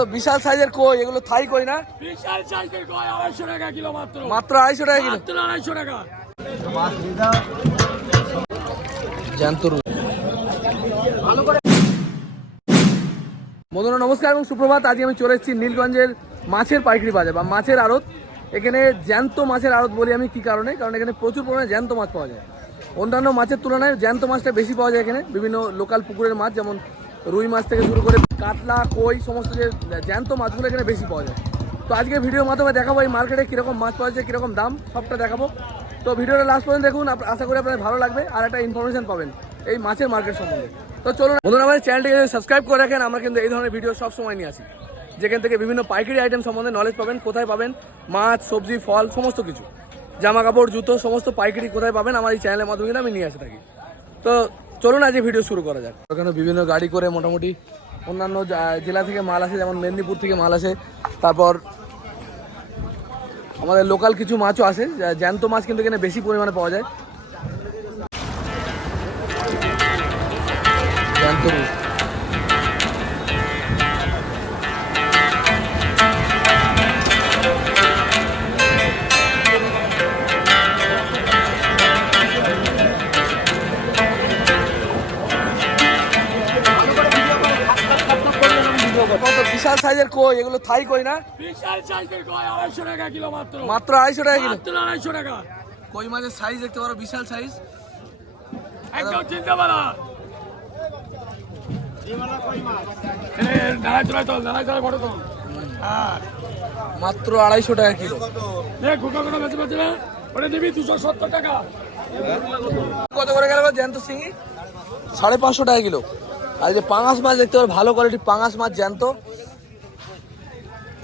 তো বিশাল সাইজের কই? এগুলো থাই কই না? বিশাল সাইজের কয় আড়াইশো টাকা কিলো মাত্র। মাত্র আড়াইশো টাকা কিলো? মাত্র আড়াইশো টাকা। বন্ধুরা নমস্কার এবং সুপ্রভাত। আজকে আমি চলে এসেছি নীলগঞ্জের মাছের পাইকারি বাজার বা মাছের আড়ত। এখানে জ্যান্ত মাছের আড়ত বলি আমি কি কারণে? কারণ এখানে প্রচুর পরিমাণে জ্যান্ত মাছ পাওয়া যায়। অন্যান্য মাছের তুলনায় জ্যান্ত মাছটা বেশি পাওয়া যায় এখানে। বিভিন্ন লোকাল পুকুরের মাছ যেমন রুই মাছ থেকে শুরু করে কাতলা, কই, সমস্ত যে জ্যান্ত মাছগুলো এখানে বেশি পাওয়া যায়। তো আজকে ভিডিওর মাধ্যমে দেখাবো এই মার্কেটে কীরকম মাছ পাওয়া যায়, কীরকম দাম, সবটা দেখাবো। তো ভিডিওটা লাস্ট পর্যন্ত দেখুন আশা করি আপনাদের ভালো লাগবে, আর একটা ইনফরমেশন পাবেন এই মাছের মার্কেট সম্বন্ধে। তো চলুন, বন্ধুরা, আমাদের চ্যানেলটিকে সাবস্ক্রাইব করে রাখেন, আমরা কিন্তু এই ধরনের ভিডিও সব সময় নিয়ে আসি। যেখান থেকে বিভিন্ন পাইকারি আইটেম সম্বন্ধে নলেজ পাবেন, কোথায় পাবেন, মাছ, সবজি, ফল, সমস্ত কিছু। জামা কাপড় জুতো, সমস্ত পাইকারি কোথায় পাবেন, আমার এই চ্যানেলের মাধ্যমে আমি নিয়ে আসে থাকি। তো চলুন আজ ভিডিও শুরু করা যাক। ওখানে বিভিন্ন গাড়ি করে মোটামুটি অন্যান্য জেলা থেকে মাল আসে, যেমন মেদিনীপুর থেকে মাল আসে তারপর আমাদের লোকাল কিছু মাছও আসে জ্যান্ত মাছ কিন্তু এখানে বেশি পরিমাণে পাওয়া যায় জ্যান্ত রুই। সাইজের কই? এগুলো থাই কই না? বিশাল সাইজের কয় আড়াইশো টাকা কিলো মাত্র। মাত্র আড়াইশো টাকা কিলো? মাত্র আড়াইশো টাকা। কই মাছের সাইজ দেখতে পারো বিশাল সাইজ। একদম চিনতে হ্যাঁ মাত্র আড়াইশো টাকা কিলো। ওটা নিবি দুশো সত্তর টাকা। কত করে গেল জ্যান্ত সিঙ্গি সাড়ে পাঁচশো টাকা কিলো। আর যে পাঙাশ মাছ দেখতে পারো ভালো কোয়ালিটি পাঙাশ মাছ জ্যান্ত।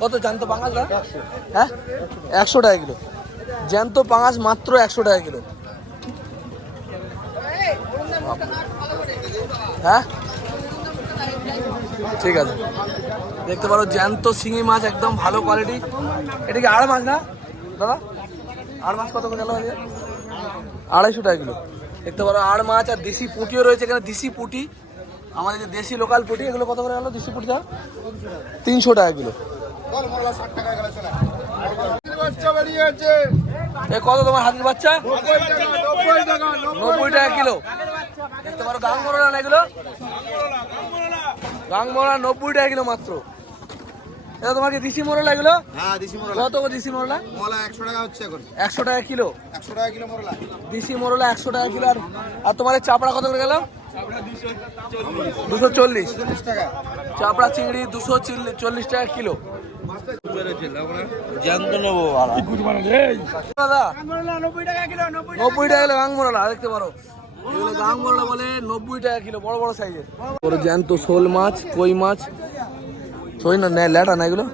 কত জ্যান্ত পাঙাশ হ্যাঁ? একশো টাকা কিলো। জ্যান্ত পাঙাশ মাত্র একশো টাকা কিলো। হ্যাঁ? ঠিক আছে। দেখতে পারো, জ্যান্ত শিঙি মাছ একদম ভালো কোয়ালিটি এটা কি আড় মাছ না? দাদা? আড় মাছ কত করে আড়াইশো টাকা কিলো। দেখতে পারো, আড় মাছ আর দেশি পুঁটিও রয়েছে এখানে, দেশি পুঁটি। আমাদের যে দেশি লোকাল পুঁটি এগুলো কত করে গেল? দেশি পুঁটিটা তিনশো টাকা কিলো। এ কত তোমার হাতির বাচ্চা? নব্বই টাকা কিলো। দেখতে পারো গাং মরলা না এগুলো? গাং মরলা নব্বই টাকা কিলো মাত্র। এটা তোমার কি দেশি মরলা এগুলো? হ্যাঁ দিশি মোরলা। কত দেশি মরলা? মোলা একশো টাকা হচ্ছে এখন। একশো টাকা কিলো। একশো টাকা কিলো মোরলা। দেশি মরলা একশো টাকা কিলো আর আর তোমার চাপড়া কত করে গেল? দুশো চল্লিশ। চাপড়া চিংড়ি দুশো চল্লিশ টাকা কিলো। জ্যান্ত দাদা নব্বই টাকা কিলো দেখতে পারো। এগুলো গাং মোরলা বলে নব্বই টাকা কিলো বড় বড় সাইজের। বড় জ্যান্ত শোল মাছ কই মাছ। ছই না ল্যাটা না এগুলো।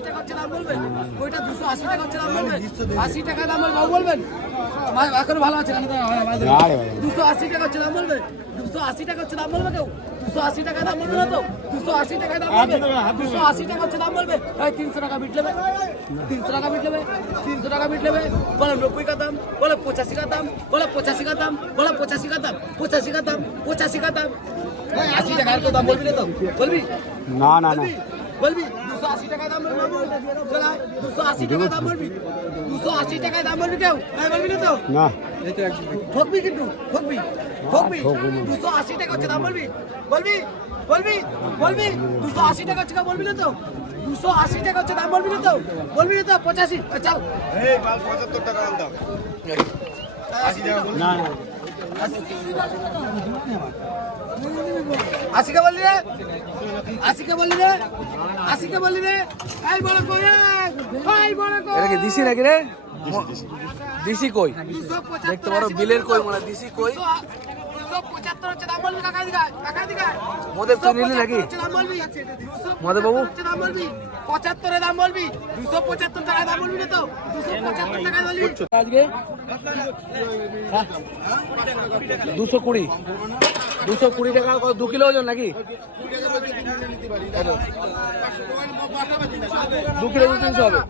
আশি টাকা হচ্ছে দাম বলবেন? ওইটা দুশো আশি টাকা হচ্ছে দাম বলবেন? আশি টাকা দাম বলবেন? বলবেন? এখন ভালো আছে দুশো আশি টাকা হচ্ছে দাম বলবেন? দুশো আশি টাকা হচ্ছে দাম বলবে কেউ? দুশো আশি টাকা দাম বলবে না তো? দুশো আশি টাকা দাম বলবে? দুশো আশি টাকা হচ্ছে দাম বলবে? এই তিনশো টাকা বিট নেবে। তিনশো টাকা বিট নেবে। তিনশো টাকা বিট নেবে। বলে নব্বই কা দাম? বলে পঁচাশি কা দাম? বলে পঁচাশি কা দাম? বলে পঁচাশি কা দাম? পঁচাশি কা দাম? পঁচাশি কা দাম? আশি টাকা আর দাম বলবি না তো? বলবি? না না না। বলবি? বলবি দুশো আশি টাকা দাম বলবি বাবু। চল দুশো আশি টাকা দাম বলবি দুশো আশি টাকায় দাম বলবি কেউ? হ্যাঁ বলবি না তো। না। ঠকবি কিন্তু ঠকবি ঠকবি। দুশো আশি টাকা হচ্ছে দাম বলবি বলবি বলবি বলবি দুশো আশি টাকা হচ্ছে বলবি না তো? দুশো আশি টাকা হচ্ছে দাম বলবি না তো? বলবি না তো? পঁচাশি এ, চল। পঁচাত্তর টাকা দাম না না। আশিকে বললি রে? আশিকে বললি রে? আশিকে বললি রে? এই বড় কই? এই বড় কই? এটা কি দিশি নাকি রে? দিছি কই? দেখতে পারো বিলের কই মানে দিছি কই? মদের তুই নিলি নাকি? মদের বাবু? পঁচাত্তরে দাম বলবি দুশো পঁচাত্তর টাকা দাম বলবি না তো। দুশো পঁচাত্তর টাকা বলবি আজকে? দুশো কুড়ি। দুশো কুড়ি টাকা দু কিলো ওজন নাকি? দু কিলো দু তিনশো হবে।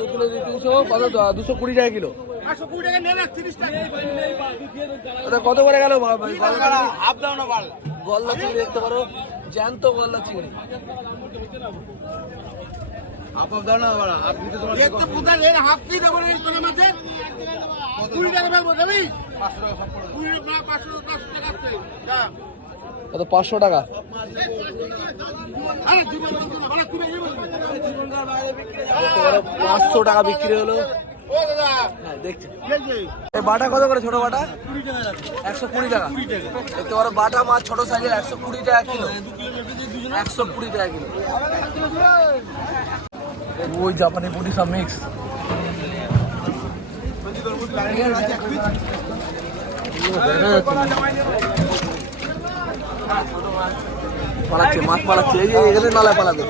দু কিলো দু তিনশো কত? দুশো কুড়ি টাকা কিলো। কত করে গেল? হাফ দাও না বাল গল্লা চিংড়ি দেখতে পারো জ্যান্ত গলদা চিংড়ি। কত পাঁচশো টাকা? পাঁচশো টাকা বিক্রি হলো। হ্যাঁ বাটা কত করে ছোট বাটা? একশো কুড়ি টাকা। দেখতে পারো বাটা মাছ ছোট সাইজের একশো কুড়ি টাকা কিলো। একশো কুড়ি টাকা কিলো। ওই জাপানি পুরি সব মিক্স পালাচ্ছে মাছ পালাচ্ছে এই যে এখানে নালায় পালাবে।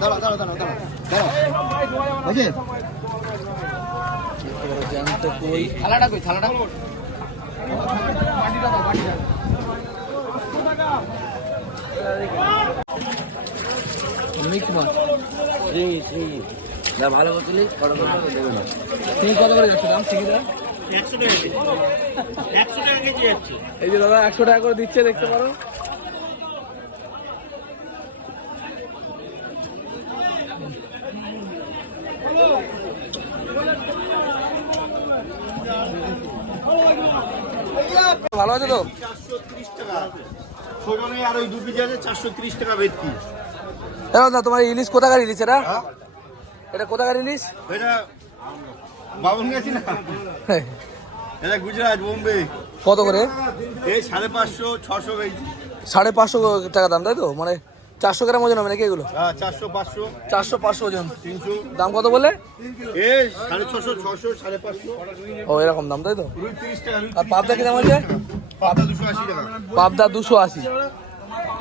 দাঁড়া দাঁড়া দাঁড়া দাঁড়া দাঁড়া জ্যান্ত কই? থালাটা কই? থালাটা না ভালো বড় বড় দেবে না তুমি কত করে যাচ্ছে দাম? ঠিক আছে একশো টাকা একশো টাকা কেজি যাচ্ছে। এই যে দাদা একশো টাকা করে দিচ্ছে দেখতে পারো। ভালো আছে তো? চারশো ত্রিশ টাকা ছোট নেই আর ওই দু আছে চারশো ত্রিশ টাকা ভেটকি এবার না তোমার ইলিশ কোথাকার ইলিশ এটা? এটা কোথাকার ইলিশ? এটা বাবন গেছি না? এটা গুজরাট বোম্বে। কত করে? এই সাড়ে পাঁচশো ছশো সাড়ে পাঁচশো টাকা দাম তাই তো? মানে চারশো গ্রাম ওজন হবে নাকি এগুলো? চারশো পাঁচশো। চারশো পাঁচশো ওজন। তিনশো। দাম কত বলে সাড়ে ছশো ছশো সাড়ে পাঁচশো। ও এরকম দাম তাই তো? আর পাবদা কি দাম আছে পাতা দুশো আশি টাকা। পাবদা দুশো আশি।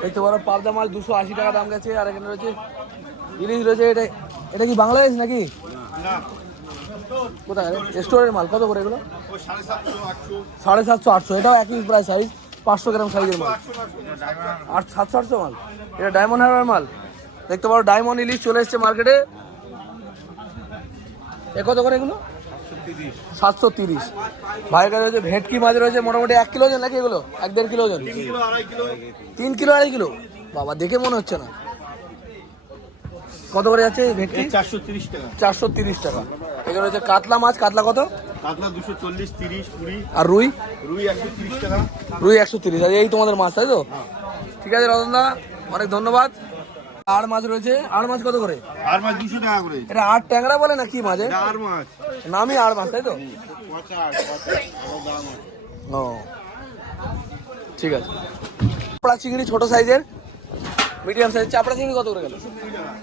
দেখতে পারো পাবদা মাছ দুশো আশি টাকা দাম গেছে আর এখানে রয়েছে ইলিশ রয়েছে এটা এটা কি বাংলাদেশ নাকি? না। কোথায়? স্টোরের মাল কত করে এগুলো? সাড়ে সাতশো আটশো। সাড়ে সাতশো আটশো এটাও একই প্রায় সাইজ পাঁচশো গ্রাম সাইজের মাল। আর সাতশো আটশো মাল। এটা ডায়মন্ড হারবার মাল। দেখতে পারো ডায়মন্ড ইলিশ চলে এসছে মার্কেটে এ। কত করে এগুলো? সাতশো তিরিশ। ভাইয়ের কাছে রয়েছে ভেটকি মাছ রয়েছে মোটামুটি এক কিলো ওজন নাকি এগুলো? এক দেড় কিলো ওজন তিন কিলো আড়াই কিলো। তিন কিলো আড়াই কিলো? বাবা দেখে মনে হচ্ছে না। কত করে যাচ্ছে ভেটকি? চারশো তিরিশ টাকা। চারশো তিরিশ টাকা। এখানে রয়েছে কাতলা মাছ। কাতলা কত? কাতলা দুশো চল্লিশ তিরিশ কুড়ি আর রুই? রুই একশো তিরিশ টাকা। রুই একশো তিরিশ আর এই তোমাদের মাছ তাই তো? ঠিক আছে রতনদা অনেক ধন্যবাদ। আর মাছ রয়েছে? আর মাছ কত করে? আর মাছ দুশো টাকা করে। এটা আট ট্যাংরা বলে না কি মাছ আর মাছ। নামই আর মাছ তাই তো? আর আরও ও ঠিক আছে। চাপড়া চিংড়ি ছোট সাইজের মিডিয়াম সাইজ চাপড়া চিংড়ি কত করে গেল?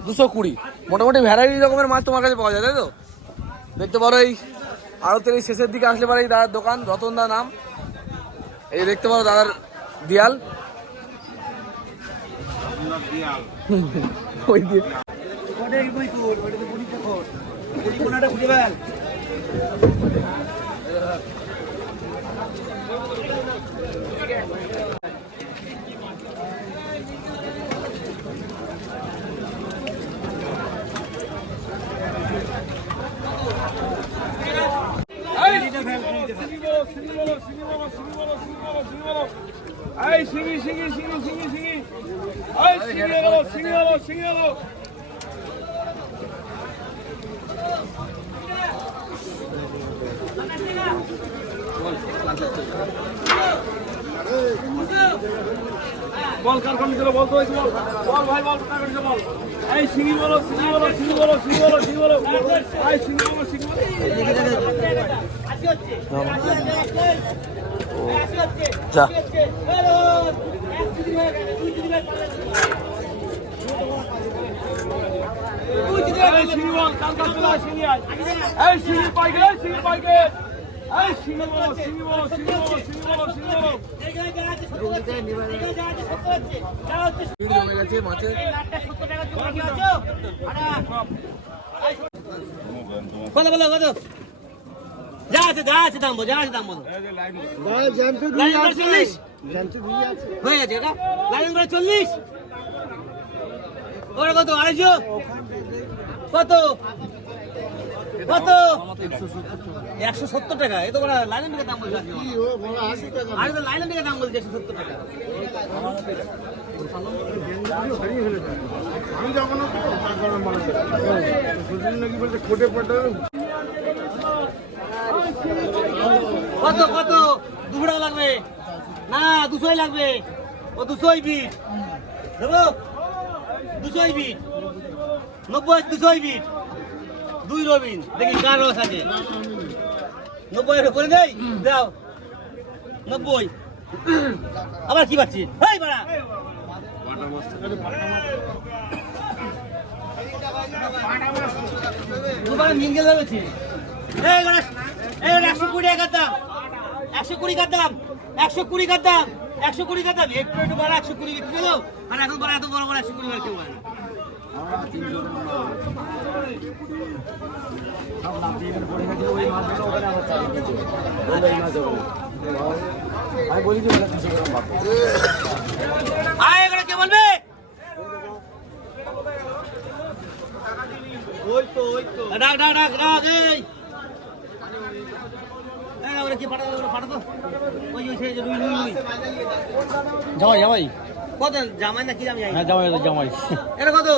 দুশো কুড়ি মোটামুটি ভ্যারাইটি রকমের মাছ তোমার কাছে পাওয়া যায় তাই তো? দেখতে পারো এই আড়তের এই শেষের দিকে আসলে পারে এই দাদার দোকান, রতন দা নাম। এই দেখতে পারো দাদার দিয়াল। এই সিঙ্গি সিঙ্গি সিঙ্গি সিঙ্গি সিঙ্গি এই সিঙ্গি গেল সিঙ্গি গেল সিঙ্গি গেল বল, কার দিল বল তো হয়েছিল? বল ভাই, বল, কার কোন বল? এই সিঙ্গি বলো সিঙ্গি বলো সিঙ্গি বলো সিঙ্গি বলো সিঙ্গি বলো এই সিঙ্গি বলো সিঙ্গি বলো। যা বল বলো বলো যা আছে যা আছে দাম বল আছে দাম বলো। লাইন চল্লিশ। ওরা কত? আড়াইশো? কত? কত? একশো সত্তর টাকা। এ তো বড় লাইনের দাম বলছে আরে তো লাইনের দাম বলছে একশো সত্তর টাকা। আমি যখন কোটে পাঠাবে কত কত? দুশো টাকা লাগবে। না দুশোই লাগবে। ও দুশোই বিট। দেবো? দুশোই বিট। নব্বই দুশোই বিট। দুই রবিন। দেখি কার রস আছে। নব্বই উপরে নেই? দাও। নব্বই। আবার কি পাচ্ছি? এই বাড়া। দুবার মিঙ্গেল হয়েছে এই বাড়া এই বাড়া একশো কুড়ি দাম একশো কুড়ি কার দাম? একশো কুড়ি কার দাম? একশো কুড়ি কার দাম? একটু একটু বড় একশো কুড়ি বিক্রি হলো? আর এখন বড় এত বড় বড় একশো কুড়ি বার কেউ হয় না। আয় এগুলো কে বলবে? ডাক ডাক ডাক ডাক এই এই, ওরা কি পাঠাতো ওরা পাঠাতো ওই ওই সেই যে রুই রুই রুই জামাই জামাই। কত? জামাই না কি জামাই হ্যাঁ জামাই জামাই। এটা কত?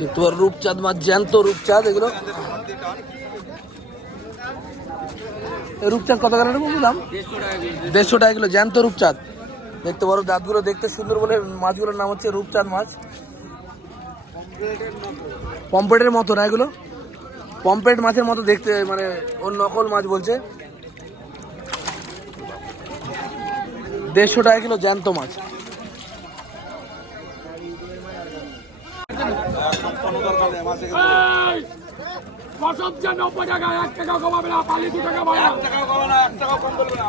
দেখতে পারো রূপচাঁদ মাছ জ্যান্ত রূপচাঁদ এগুলো। রূপচাঁদ কত গেল বলব দাম দেড়শো টাকা কিলো জ্যান্ত রূপচাঁদ। দেখতে পারো দাঁতগুলো দেখতে সুন্দর বলে মাছগুলোর নাম হচ্ছে রূপচাঁদ মাছ। পম্পেটের মতো না এগুলো? পম্পেট মাছের মতো দেখতে মানে ওর নকল মাছ বলছে। দেড়শো টাকা কিলো জ্যান্ত মাছ। টাকা এক টাকা কমাবে না পালি দু টাকা বাড়া এক টাকা কমাবে না এক টাকা কম বলবে না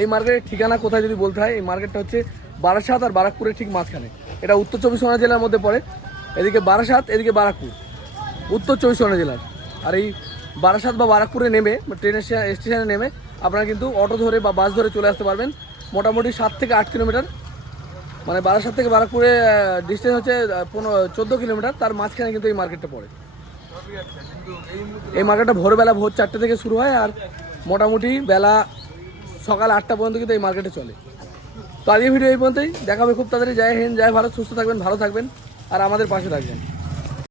এই মার্কেটের ঠিকানা কোথায় যদি বলতে হয়, এই মার্কেটটা হচ্ছে বারাসাত আর বারাকপুরের ঠিক মাঝখানে। এটা উত্তর চব্বিশ পরগনা জেলার মধ্যে পড়ে। এদিকে বারাসাত, এদিকে বারাকপুর। উত্তর চব্বিশ পরগনা জেলার। আর এই বারাসাত বা বারাকপুরে নেমে ট্রেনের স্টেশনে নেমে আপনারা কিন্তু অটো ধরে বা বাস ধরে চলে আসতে পারবেন। মোটামুটি সাত থেকে আট কিলোমিটার। মানে বারাসাত থেকে বারাকপুরে ডিস্টেন্স হচ্ছে পনেরো, চোদ্দ কিলোমিটার। তার মাঝখানে কিন্তু এই মার্কেটটা পড়ে। এই মার্কেটটা ভোরবেলা ভোর চারটে থেকে শুরু হয় আর মোটামুটি বেলা সকাল আটটা পর্যন্ত কিন্তু এই মার্কেটে চলে। তো আজকে ভিডিও এই পর্যন্তই। দেখাবে খুব তাড়াতাড়ি। জয় হিন্দ, জয় ভারত। সুস্থ থাকবেন, ভালো থাকবেন, আর আমাদের পাশে থাকবেন।